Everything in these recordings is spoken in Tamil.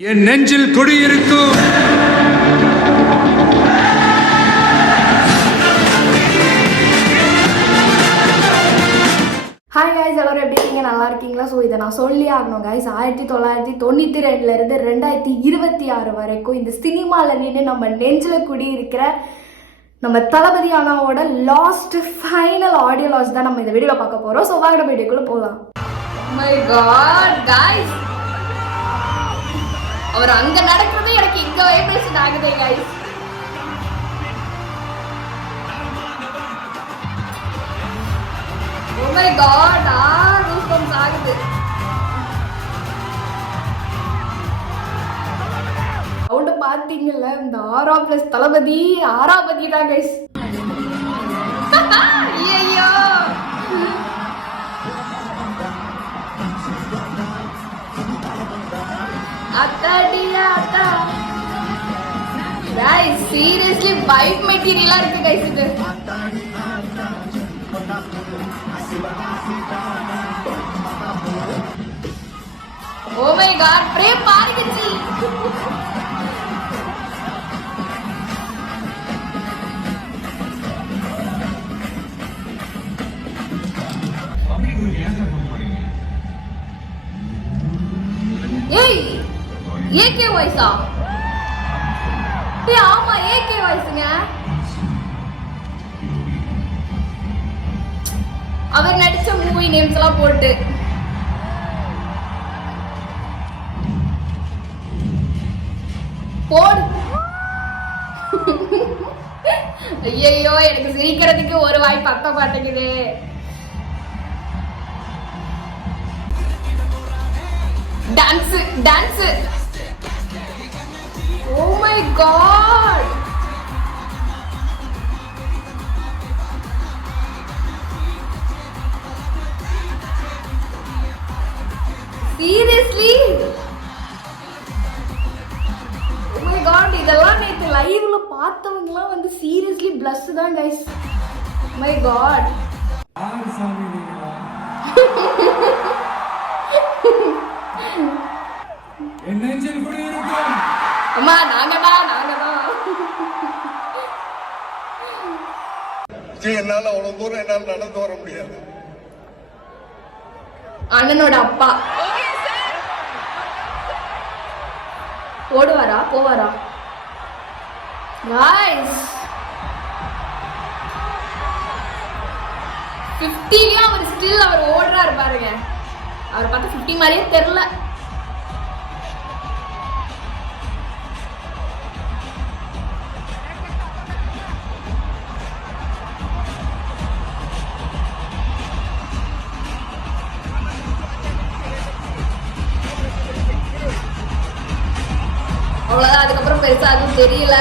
என் நெஞ்சில் குடியிருக்கும் ஹாய் guys எல்லாரும் எப்படி இருக்கீங்க? நல்லா இருக்கீங்களா? ஸோ இதை நான் சொல்லி ஆகணும் guys. ஆயிரத்தி தொள்ளாயிரத்தி தொண்ணூற்றி ரெண்டுலேருந்து ரெண்டாயிரத்தி இருபத்தி ஆறு வரைக்கும் இந்த சினிமாவில் நின்று நம்ம நெஞ்சில் குடி இருக்கிற நம்ம தளபதி அண்ணாவோட லாஸ்ட் ஃபைனல் ஆடியோ லாஸ் தான் நம்ம இந்த வீடியோவில் பார்க்க போகிறோம் ஸோ வாங்க நம்ம வீடியோக்குள்ளே போகலாம் மை காட் guys. அவர் அங்க நடக்கிறது எனக்கு இங்க வைப்ரேஷன் ஆகுதே guys oh my God ah ரூபம்ஸ் ஆகுது. சவுண்ட் பாத்தீங்கல்ல இந்த ஆரா பிளஸ் தளபதி ஆராபதி தான் கைஸ் சீரியஸ்லி வைப் மெட்டீரியலா இருக்கு கைஸ் இது ஓ மை காட் பிரேம் மாறிடுச்சு ஏய் ஏகே வாய்ஸா ஏய் ஆமா ஏகே வாய்ஸுங்க. அவர் நடிச்ச மூவி நேம்ஸ் எல்லாம் போட்டு. போடு. ஐயையோ எனக்கு சிரிக்கிறதுக்கு ஒரு வாய் பத்த மாட்டேங்குது. Dance dance oh my God seriously my God இதெல்லாம் நேற்று லைவ்ல பார்த்தவங்கலாம் வந்து சீரியஸ்லி பிளஸ் தான் கைஸ் மை காட் என்னால அவ்வளவு தூரம் என்னால நடந்து வர முடியாது. அண்ணனோட அப்பா. ஓடுவாரா? போவாரா? காய்ஸ் ஃபிஃப்டிலையும் அவர் ஸ்டில் அவர் ஓடுறாரு பாருங்க. அவரை பார்த்தா ஃபிஃப்டி மாதிரியே தெரில தெரியல.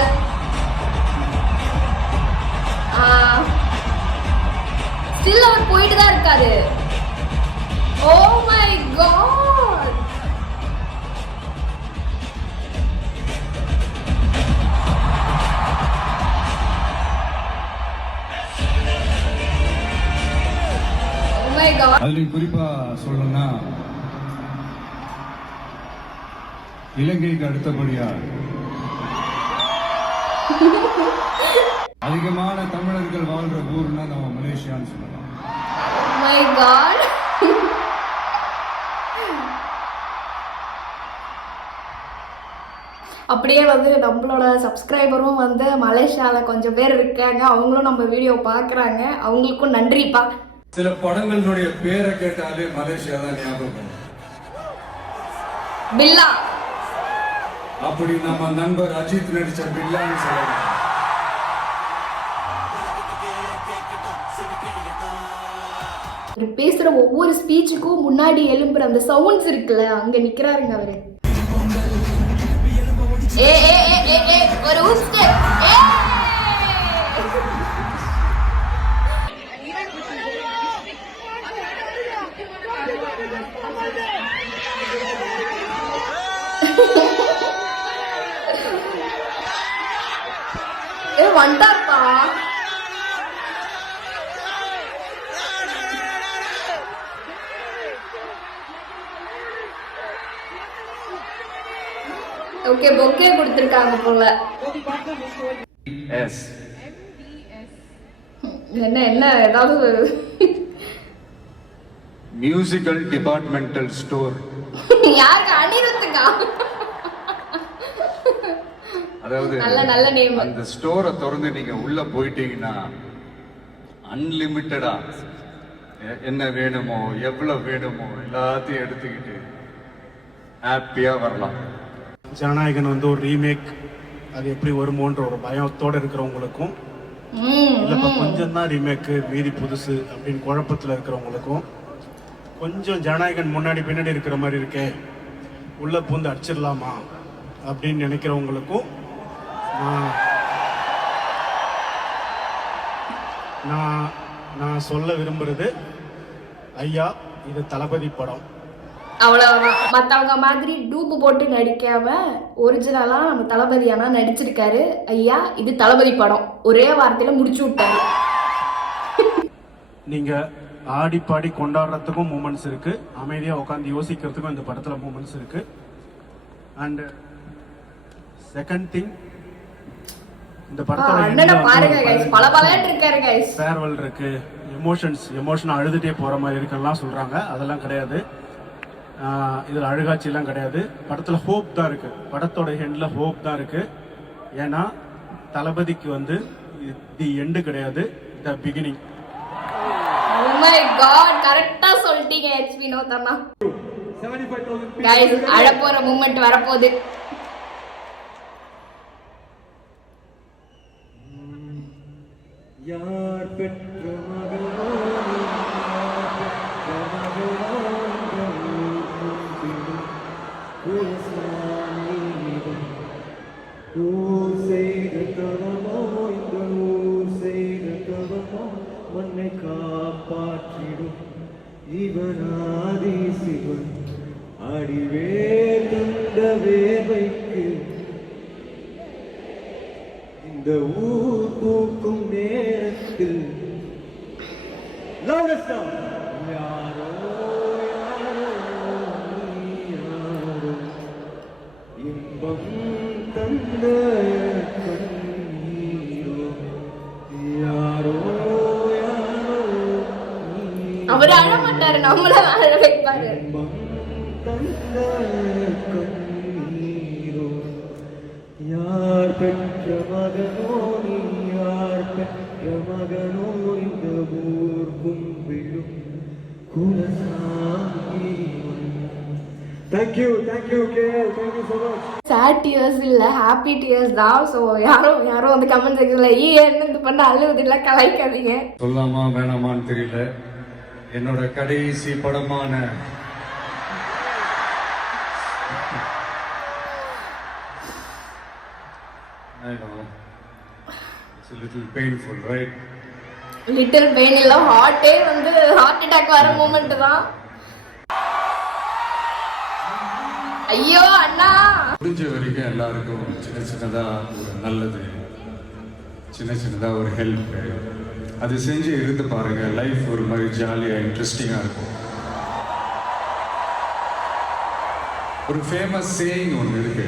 ஸ்டில் அவர் போயிட்டு தான் இருக்காரு. ஓ மை காட் ஓ குறிப்பா சொல்லணும்னா இலங்கைக்கு அடுத்தபடியா அதிகமான தமிழர்கள் வாழ்ற ஊர்னா நம்ம மலேசியான்னு சொல்லலாம். மை காட் அப்படியே வந்து நம்மளோட சப்ஸ்கிரைபரும் வந்து மலேசியாவில் கொஞ்சம் பேர் இருக்காங்க. அவங்களும் நம்ம வீடியோ பார்க்குறாங்க. அவங்களுக்கும் நன்றிப்பா. சில படங்களுடைய பேரை கேட்டாலே மலேசியா தான் ஞாபகம். பில்லா. அப்படி நம்ம நண்பர் அஜித் நடிச்ச பில்லான்னு சொல்லலாம். அவர் பேசுகிற ஒவ்வொரு ஸ்பீச்சுக்கும் முன்னாடி எழும்புற அந்த சவுண்ட்ஸ் இருக்குல்ல அங்கே நிற்கிறாருங்க அவரு. ஏ ஏ ஏ ஏ ஏ ஒரு ஊஸ்ட் ஏ ஏ வந்துட்டாருப்பா ஓகே பொக்கே கொடுத்துருக்காங்க போல. எஸ் என்ன என்ன ஏதாவது மியூசிக்கல் டிபார்ட்மெண்டல் ஸ்டோர் யாருக்கு அனிருத்துக்கா அதாவது நல்ல நல்ல நேம் அந்த ஸ்டோரை திறந்து நீங்க உள்ள போயிட்டீங்கன்னா அன்லிமிட்டடா என்ன வேணுமோ எவ்வளவு வேணுமோ எல்லாத்தையும் எடுத்துக்கிட்டு ஹாப்பியா வரலாம். ஜனநாயகன் வந்து ஒரு ரீமேக் அது எப்படி வருமோன்ற ஒரு பயத்தோட இருக்கிறவங்களுக்கும் ம் இல்லப்பா கொஞ்சம் தான் ரீமேக்கு மீதி புதுசு அப்படின்னு குழப்பத்தில் இருக்கிறவங்களுக்கும் கொஞ்சம் ஜனநாயகன் முன்னாடி பின்னாடி இருக்கிற மாதிரி இருக்கே உள்ள பூந்து அடிச்சிடலாமா அப்படின்னு நினைக்கிறவங்களுக்கும் நான் நான் சொல்ல விரும்புறது ஐயா இது தளபதி படம். அவ்வளவுதான். மத்தவங்க மாதிரி டூப்பு போட்டு நடிக்காம ஒரிஜினலா நம்ம தளபதி ஆனா நடிச்சிருக்காரு. ஐயா இது தளபதி படம். ஒரே வார்த்தையில முடிச்சு விட்டாரு. நீங்க ஆடி பாடி கொண்டாடுறதுக்கும் மூமெண்ட்ஸ் இருக்கு. அமைதியா உட்காந்து யோசிக்கிறதுக்கும் இந்த படத்துல மூமெண்ட்ஸ் இருக்கு. அண்ட் செகண்ட் திங் இந்த அண்ணனை பாருங்க கைஸ் பல பலன்னு இருக்காரு கைஸ் ஃபேர்வெல் இருக்கு. எமோஷன்ஸ் எமோஷன் அழுதுட்டே போற மாதிரி இருக்குலாம் சொல்றாங்க. அதெல்லாம் கிடையாது. இதுல அழுகாட்சியெல்லாம் கிடையாது. படத்துல ஹோப் தான் இருக்கு. படத்தோட ஹெண்ட்ல ஹோப் தான் இருக்கு. ஏன்னா தளபதிக்கு வந்து தி எண்டு கிடையாது த பிகினிங் கரெக்டா சொல்லிட்டீங்க கைஸ் அழப்போற மூமெண்ட் வரப்போகுது. யார் பெற்ற ஊர் செய்த தவமோ இந்த ஊர் செய்த தவமோ மண்ணை காப்பாற்றிடும். இவனாதி சிவன் அடிவே தந்த வேவைக்கு. இந்த ஊர் loudest sound. யாரோ யாரோ நீ யாரோ இன்பம் தந்த கண்ணீரோ யாரோ யாரோ நீ அவர் அழ மாட்டாரு நம்மள அழ வைப்பாரு இன்பம் தந்த கண்ணீரோ யார் பெற்ற மகனோ நீ யார் பெற்ற மகனோ இந்த ஊர் கும்பிடும் குலசாமி thank you thank you k thank you so much sad tears இல்ல ஹாப்பி டியர்ஸ் தான். ஸோ யாரும் யாரும் வந்து கமெண்ட் செக்ஷன்ல ஈ என்ன இது பண்ண அழுவுது இல்ல கலாய்க்காதீங்க. சொல்லாமா வேணாமான்னு தெரியல. என்னோட கடைசி படமான I know. Little painful, right? Little pain இல்ல ஹார்ட்டே வந்து ஹார்ட் அட்டாக் வர மூமெண்ட் தான். ஐயோ அண்ணா! முடிஞ்ச வரைக்கும் எல்லாருக்கும் சின்ன சின்னதா ஒரு நல்லது சின்ன சின்னதா ஒரு ஹெல்ப் அது செஞ்சு இருந்து பாருங்க லைஃப் ஒரு மாதிரி ஜாலியா இன்ட்ரெஸ்டிங்கா இருக்கும். ஒரு ஃபேமஸ் சேயிங் ஒன்று இருக்கு.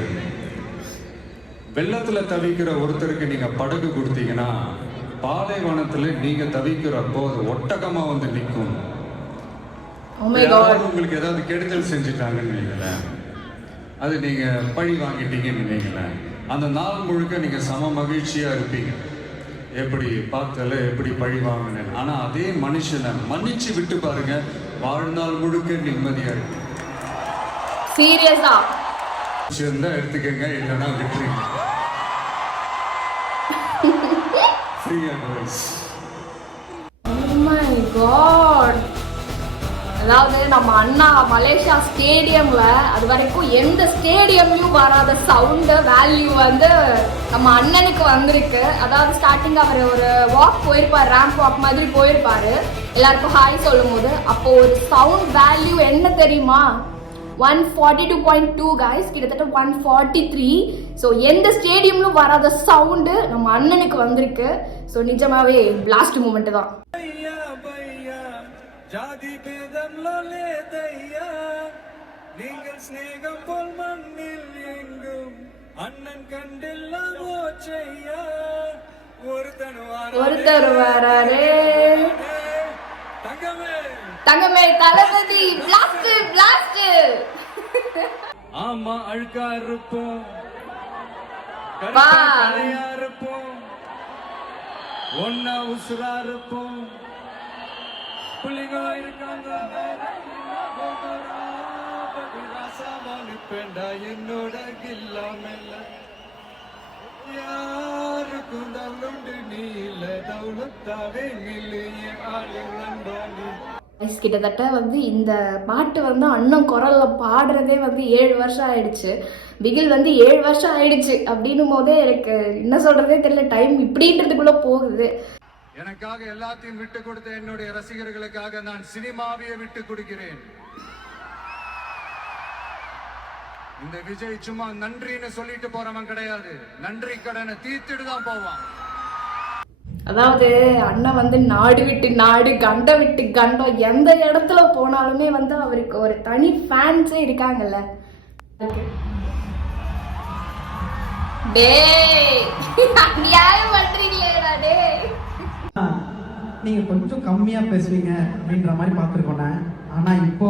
வெள்ளத்துல தவிக்கிற ஒருத்தருக்கு நீங்க படகு கொடுத்தீங்கன்னா பாலைவனத்துல நீங்க தவிக்கிறப்போ அது ஒட்டகமா வந்து நிற்கும். Oh உங்களுக்கு ஏதாவது கெடுதல் செஞ்சுட்டாங்கன்னு வைங்களேன். அது நீங்க பழி வாங்கிட்டீங்கன்னு வைங்களேன். அந்த நாள் முழுக்க நீங்க சம மகிழ்ச்சியா இருப்பீங்க. எப்படி பார்த்தல எப்படி பழி வாங்கினேன் ஆனா அதே மனுஷனை மன்னிச்சு விட்டு பாருங்க வாழ்நாள் முழுக்க நிம்மதியா இருக்கு. சீரியஸா இருந்தா எடுத்துக்கங்க இல்லைன்னா விட்டுருங்க ஃப்ரீ அட்வைஸ் காட் அதாவது நம்ம அண்ணா மலேசியா ஸ்டேடியம்ல அது வரைக்கும் எந்த ஸ்டேடியம்லயும் வராத சவுண்டு வேல்யூ வந்து நம்ம அண்ணனுக்கு வந்திருக்கு. அதாவது ஸ்டார்டிங் அவர் ஒரு வாக் போயிருப்பார் ரேம்ப் வாக் மாதிரி போயிருப்பாரு. எல்லாருக்கும் ஹாய் சொல்லும் போது அப்போ ஒரு சவுண்ட் வேல்யூ என்ன தெரியுமா? One forty two point two guys கிட்டத்தட்ட ஒன் ஃபார்ட்டி த்ரீ ஸோ எந்த ஸ்டேடியம்லும் வராத சவுண்டு நம்ம அண்ணனுக்கு வந்திருக்கு. ஸோ நிஜமாவே பிளாஸ்ட் மூமெண்ட் தான். நீங்கள் ஸ்நேகம் போல் மண்ணில் எங்கும் அண்ணன் கண்டெல்லாம் ஓச்சையா? ஒருத்தன் ஒருத்தர் வராரே தங்கமே. தங்கமே. தளபதி ஆமா அழுக்கா இருப்போம். கலையா இருப்போம். ஒன்னா உசுரா இருப்போம். புள்ளிங்களா இருக்காங்க. ராசாவானுப்பேண்டா என்னோட கில்லாமல்ல யாருக்கும் தள்ளுண்டு நீ இல்ல தௌலத்தாவே நில்லையே ஆளு நண்பானி வயசு கிட்டத்தட்ட வந்து இந்த பாட்டு வந்து அண்ணன் குரலில் பாடுறதே வந்து ஏழு வருஷம் ஆயிடுச்சு. பிகில் வந்து ஏழு வருஷம் ஆயிடுச்சு அப்படின்னும் போதே எனக்கு என்ன சொல்றதே தெரியல டைம் இப்படின்றதுக்குள்ள போகுது. எனக்காக எல்லாத்தையும் விட்டு கொடுத்த என்னுடைய ரசிகர்களுக்காக நான் சினிமாவையே விட்டு கொடுக்கிறேன். இந்த விஜய் சும்மா நன்றின்னு சொல்லிட்டு போறவன் கிடையாது. நன்றி கடனை தீர்த்துட்டு தான் போவான். அதாவது அண்ணன் வந்து நாடு விட்டு நாடு கண்டம் விட்டு கண்டம் எந்த இடத்துல போனாலுமே வந்து அவருக்கு ஒரு தனி ஃபேன்ஸே இருக்காங்கல்ல. டேய் டேய். நீங்க கொஞ்சம் கம்மியா பேசுவீங்க அப்படின்ற மாதிரி பார்த்துருக்கோண்ணே ஆனா இப்போ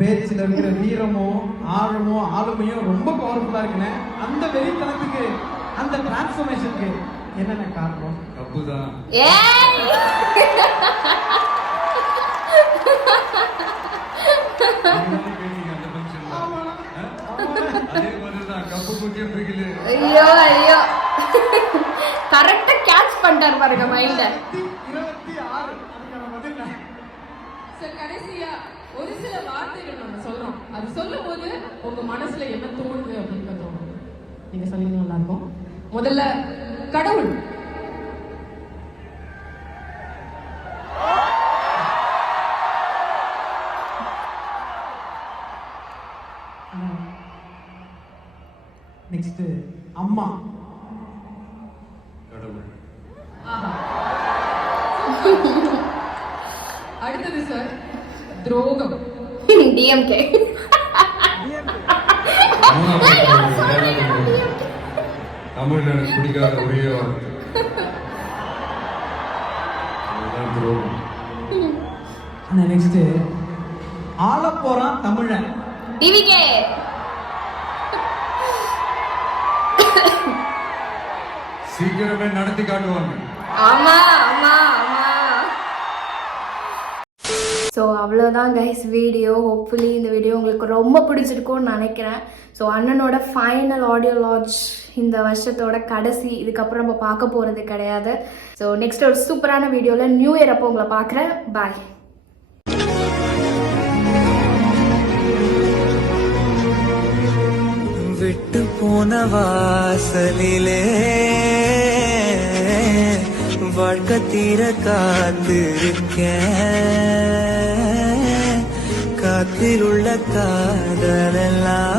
பேச்சுல இருக்கிற வீரமும் ஆழமும் ஆளுமையும் ரொம்ப பவர்ஃபுல்லா இருக்குண்ணே. அந்த வெளித்தனத்துக்கு அந்த டிரான்ஸ்ஃபர்மேஷனுக்கு என்னென்ன காரணம்? முக்கியம் பிடிக்கல ஐயோ ஐயோ. கரெக்டா கேட்ச் பண்ணிட்டாரு பாருங்க மைண்ட கடைசியா ஒரு சில வார்த்தைகள் நம்ம சொல்றோம். அது சொல்லும் போது உங்க மனசுல என்ன தோணுது அப்படின்னு தோணும் நீங்க சொன்னீங்க நல்லா இருக்கும். முதல்ல கடவுள். நெக்ஸ்ட் அம்மா. கடவுள். அடுத்தது சார். துரோகம். டிஎம்கே தமிழ்ல எனக்கு பிடிக்காத ஒரே வார்த்தை. அதுதான் துரோகம். நெக்ஸ்ட் ஆள போறான் தமிழன். டிவிகே சீக்கிரமே நடத்தி காட்டுவாங்க. ஆமா ஆமா ஆமா. ஸோ அவ்வளோதான் கைஸ் வீடியோ ஹோப்ஃபுல்லி இந்த வீடியோ உங்களுக்கு ரொம்ப பிடிச்சிருக்கும்னு நினைக்கிறேன். ஸோ அண்ணனோட ஃபைனல் ஆடியோ லான்ச் இந்த வருஷத்தோட கடைசி இதுக்கப்புறம் நம்ம பார்க்க போகிறது கிடையாது. ஸோ நெக்ஸ்ட் ஒரு சூப்பரான வீடியோவில் நியூ இயர் அப்போ உங்களை பார்க்குறேன். பாய் விட்டு போன வாசலிலே வாழ்க்கை தீர காத்திருக்க காத்தில் காதலெல்லாம்